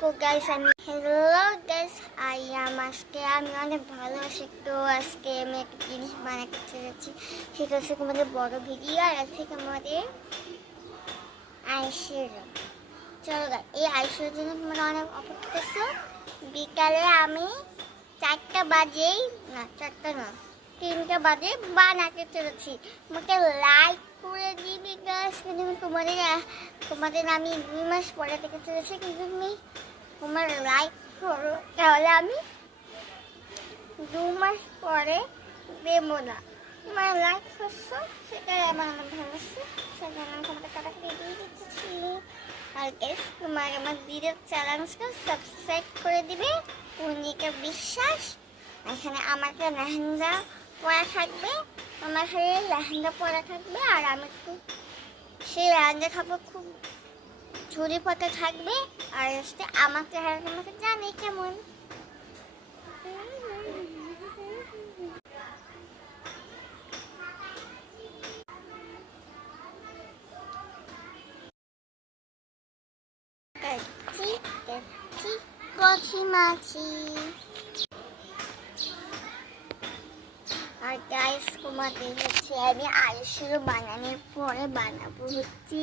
Hello guys, আজকে আমি অনেক ভালো আছি। তো আজকে আমি একটা জিনিস বানাতে চলেছি, সেটা হচ্ছে তোমাদের বড় ভিডিও আর আছে তোমাদের আইশ্যাডো। চলো গাইস, এই আইশ্যাডোর জন্য তোমরা অনেক অপেক্ষা করছো। বিকালে আমি 4টা বাজেই না, 4টা না, 3টা বাজে বানাতে চলেছি। আমাকে লাইক করে দিবি গাইস, কিন্তু তোমাদের আমি 2 মাস পরে থেকে চলেছি, কিন্তু তুমি তোমার লাইক করো, তাহলে আমি 2 মাস পরে দেবো না। তোমার লাইক করছো, সেটাই আমার অনেক ভালো লাগছে, সেজন্য আমি তোমাকে টাকা দিয়ে দিচ্ছি। আর গাইস, তোমার আমার ভিডিও চ্যানেলটা সাবস্ক্রাইব করে দিবে। পূর্ণিকা বিশ্বাস। এখানে আমাকে লেহেঙ্গা পরা থাকবে, আমার হাতে লেহেঙ্গা পরা থাকবে, আর আমি একটু সেই লেহেঙ্গা খাবো, খুব ঝুড়ি পথে থাকবে। আর আমার চেহারা তোমাকে জানি কেমন। কচি মাছি। আর গাইস, তোমাদের হচ্ছে আমি আইশ্যাডো বানানোর পরে বানাবো হচ্ছে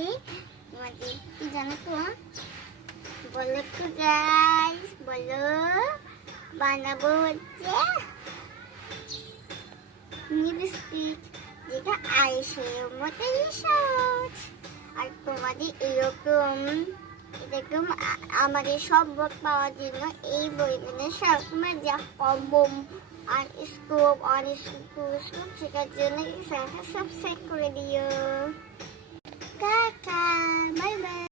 তোমাদের কি জানো তো, বলো তো গাইস, বলো। বানাবো হচ্ছে লিপস্টিক, যেটা আইশ্যাডোর মতোই সহজ। আর তোমাদের এরকম আমাদের সব বক পাওয়ার জন্য এই বইগুলো সবসময় যা কম্বো আর স্কোপ আর স্কোপ শেখার জন্য সাবস্ক্রাইব করে দিও। Tata, bye bye.